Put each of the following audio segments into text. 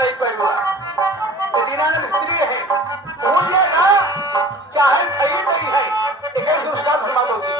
नहीं पैदा दीनानंद स्त्री है भूल गया था चाहे सही नहीं है एक उसका धर्मा होगी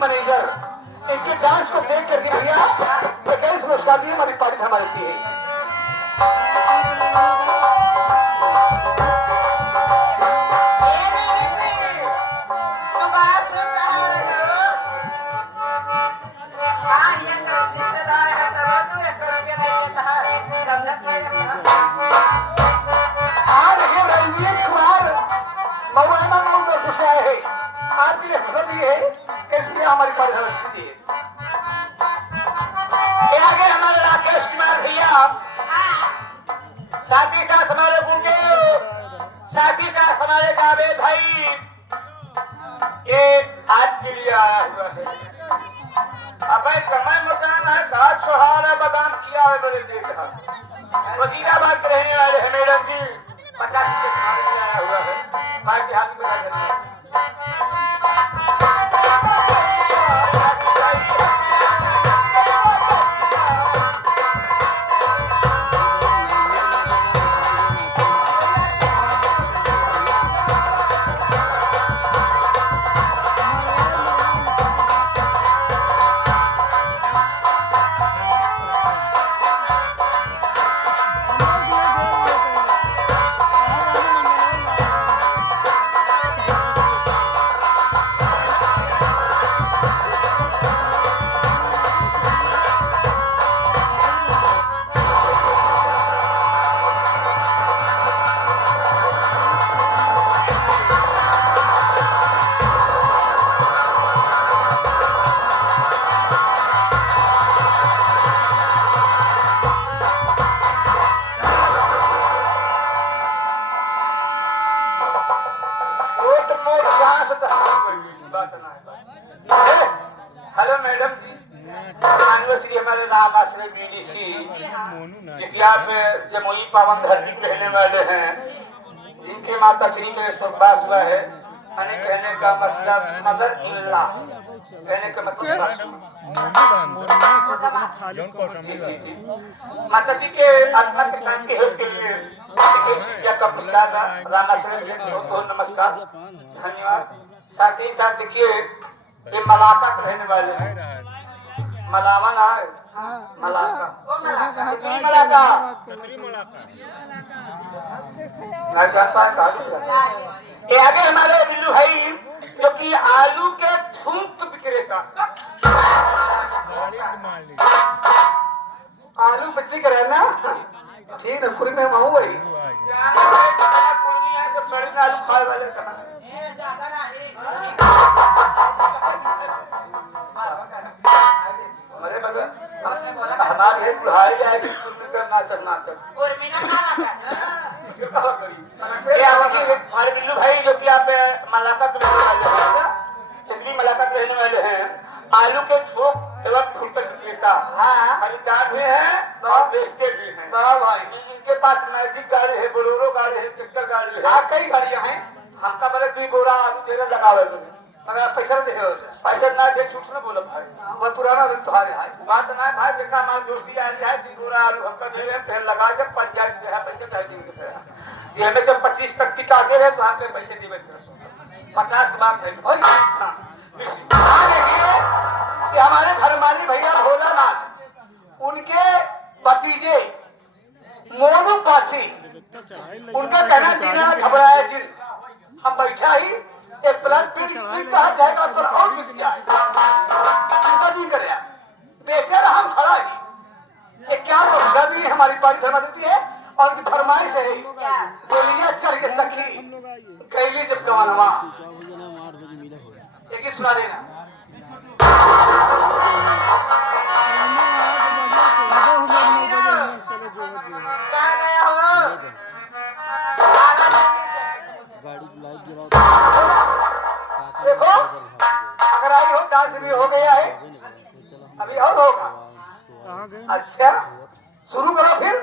मैनेजर इनके डांस को देख करके भैया कैसे मुस्कान दी हमारी पार्टी थमा देती है। हमारी परिस्थिति है आगे हमारे राकेश कुमार भैया साथ ही साथ हमारे बूढ़े साथ ही साथ हमारे जावेद भाई ये आज के लिए आया हुआ है। अब समय मकान है घाट सोहार है बदाम किया है बड़े देखा वजीराबाद के रहने वाले हैं मैडम जी 50 के आया हुआ है बाकी हाथ में हेलो मैडम जी मानवश्री हमारे नाम आश्रय बीडीसी आप जमुई पावन धरती रहने वाले हैं जिनके माता श्री का स्वर्गवास हुआ है कहने का मतलब मदर इन लॉ कहने का मतलब माता जी के आत्मा के शांति के लिए का पुरस्कार रामाश्रय बहुत नमस्कार धन्यवाद। साथ ही साथ देखिए ये मलाका रहने वाले हैं मलावा ना है मलाका ये आगे हमारे बिल्लू भाई जो कि आलू के थूक विक्रेता आलू बिजली का रहना ठीक है खुरी में माऊ वही आलू खाए वाले हमारे बुढ़ाई आएगी नाचक हमारे बिल्लू भाई जो कि आप मलाका चंद्री मलाका रहने वाले हैं आलू के थोक एवं फुलकर विक्रेता खरीदार भी है और बेचते भी हैं भाई इनके पास मैजिक गाड़ी है बोलेरो गाड़ी है ट्रैक्टर गाड़ी है कई गाड़ियां हैं हमका बोले 2 बोरा तेल लगावे मगर पैसा दे पैसा ना दे छूट न बोलो भाई वो पुराना दिन तुम्हारे है बात ना भाई देखा हमारे दोस्ती आ जाए 2 बोरा आलू हमका दे रहे फिर लगा के 50 जो है पैसे चाहिए ये हमें जब 25 तक की काटे है तो वहां पे पैसे दिए 50 की बात है भाई हमारे धर्मानी भैया भोलानाथ उनके भतीजे मोनू पासी, उनका कहना जीना घबराया जिन, हम बैठा ही एक प्लान कहा जाएगा पर और गिर जाए नहीं कर बेचर हम खड़ा ही ये क्या तो भी हमारी पारी धर्मा देती है और उनकी फरमाइश है बोलिए चढ़ के सखी कैली जब जवानवा एक ही सुना देना देखो अगर आई हो डांस भी हो गया है अभी और होगा अच्छा शुरू करो फिर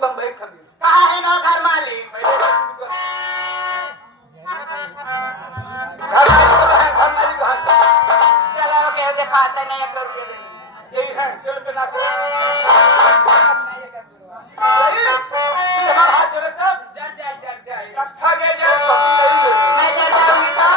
बम्बई खबी कहा है ना घर मालिक घर मालिक कहाँ चलो के दिखाते नहीं यही है चलो बिना हमारा हाथ चले जड़ जाए अच्छा के मैं जड़ जाऊंगी तो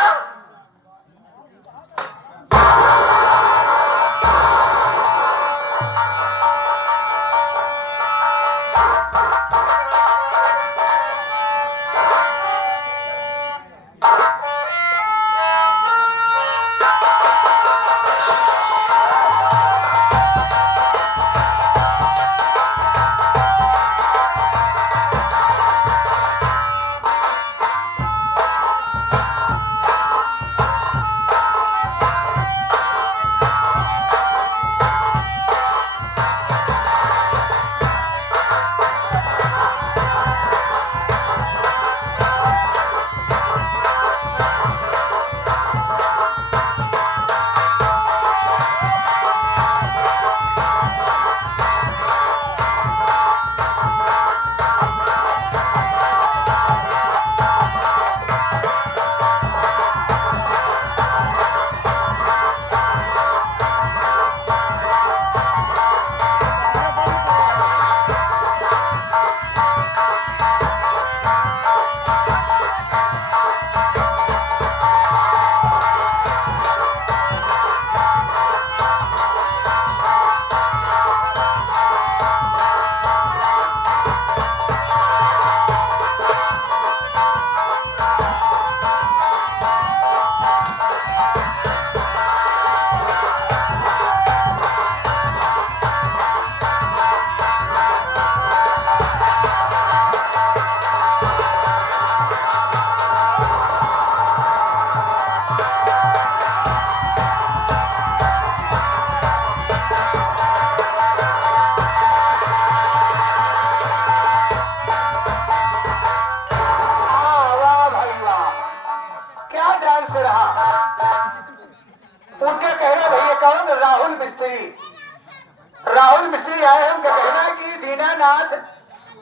राहुल मिस्त्री आए हैं उनका कहना है कि दीनानाथ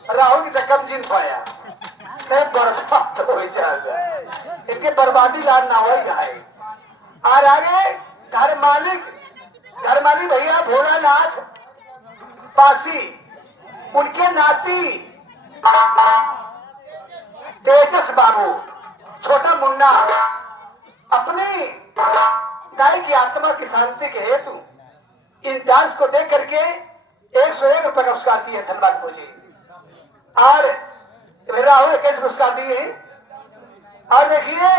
राहुल की चक्कर जीत पाया बर्बाद हो जाएगा इनके बर्बादी लाल ना हो जाए और आगे घर मालिक भैया भोलानाथ पासी उनके नाती तेजस बाबू छोटा मुन्ना अपनी गाय की आत्मा की शांति के हेतु इन डांस को देख करके 101 रुपए का पुरस्कार दिए धनबाद मुझे और राहुल 21 पुरस्कार दिए और देखिए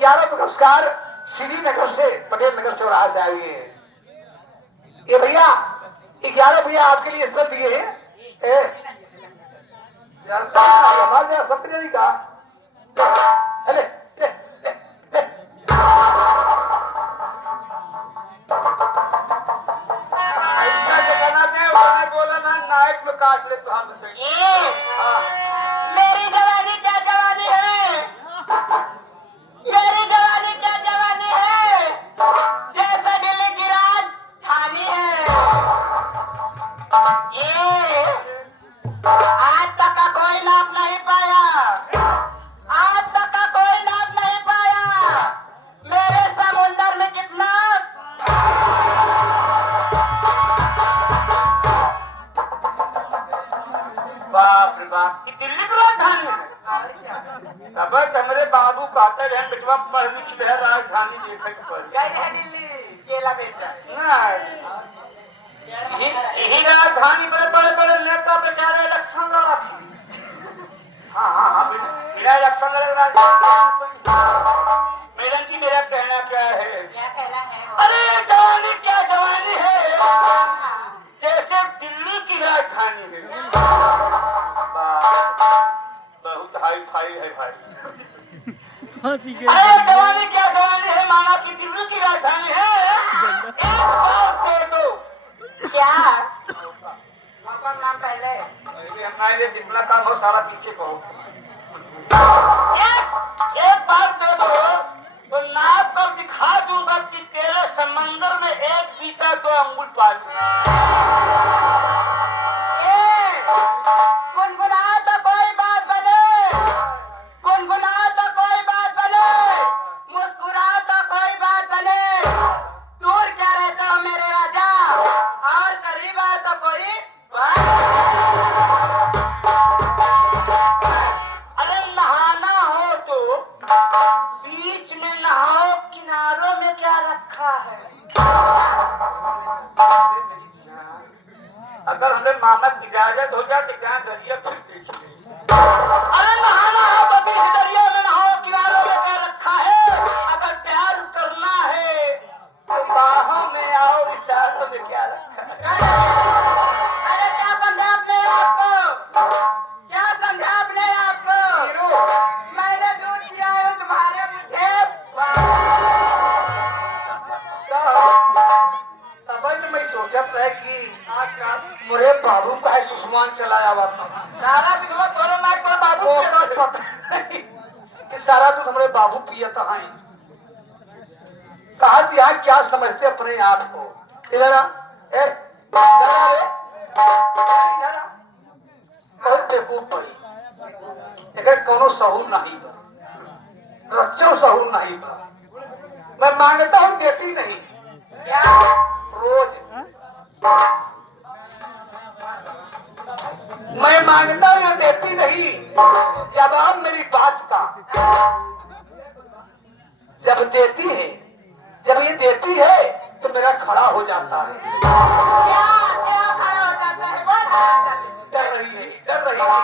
11 पुरस्कार श्रीनगर से पटेल नगर से वहां से आए हुए हैं ये भैया 11 भैया आपके लिए इस पर दिए हमारे सप्तरी का ले नायक में काट ले तो हम मेरी जवानी क्या जवानी है मेरी जवानी क्या जवानी है जैसा दिल्ली की राजधानी है आज तक का कोई नाम नहीं पाया कहते हैं बिटवा पढ़ लिख रहे राजधानी देखे के पड़ गए रहे दिल्ली केला बेचा यही राजधानी बड़े बड़े बड़े नेता बेचारे इलेक्शन लड़ा थी। हाँ मेरा इलेक्शन लड़े राजधानी। मैडम जी मेरा कहना क्या है? क्या कहना है? अरे जवानी क्या जवानी है, जैसे दिल्ली की राजधानी है। बहुत हाई फाई है भाई। अरे जवानी क्या जवानी है, माना कि दिल्ली की राजधानी है। एक बार कह दो क्या पापा नाम पहले हमारे जितना काम हो सारा पीछे कहो। एक बार कह दो तो नाप कर दिखा दूंगा कि तेरे समंदर में एक बीता 2 अंगुल पा दूंगा। गुनगुना तो कोई बात बने, गुनगुना तो कोई बात बने, मुस्कुरा तो कोई बात बने। दूर क्या रहते हो मेरे राजा, और करीब आ तो कोई बात। अरे नहाना हो तो बीच में नहाओ, किनारों में क्या रखा है? अगर हमें मामद इजाजत हो जाए तो क्या दरिया फिर देखिए। अरे नहाना हो तो बीच दरिया में नहाओ, किनारों में क्या रखा है? अगर प्यार करना है तो बाहों में आओ, इशारों में क्या रखा है? अरे क्या समझा आपने आपको, क्या समझा आपने आपको? मैंने दूध पिया है तुम्हारे मुझे। तब मैं सोचत रहे कि मोरे बाबू का है सुषमान चलाया हुआ सारा विधवा तोरे मार पर बाबू कि सारा दूध हमारे बाबू पियता है। कहा कि आप क्या समझते अपने आप को? इधर बहुत बेवकूफ पड़ी, एक कोनो सहूर नहीं बा, रच्चो सहूर नहीं बा। मैं मांगता हूँ देती नहीं, क्या रोज मैं मांगता हूँ देती नहीं। जवाब मेरी बात का जब देती है, जब ये देती है तो मेरा खड़ा हो जाता है। क्या क्या खड़ा हो जाता है? बोल डर रही है, डर रही है।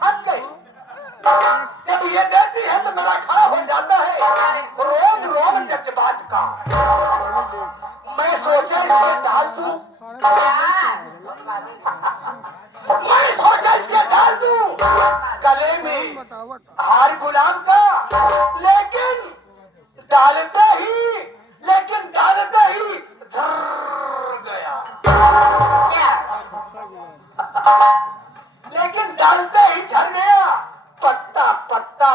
थक गई। जब ये देती है तो मेरा खड़ा हो जाता है। रोज रोज जज्बात का मैं सोचा इसके डाल दूं, मैं सोचा इसके डाल दूं गले में हार गुलाम का, लेकिन डालते ही झर गया। लेकिन डालते ही झर गया पत्ता पत्ता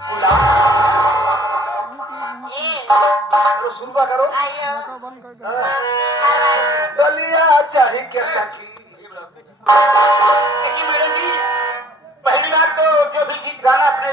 गुलाब। सुनवा करो दलिया चाही के सखी। मैडम जी पहली बात तो जो भी गीत गाना अपने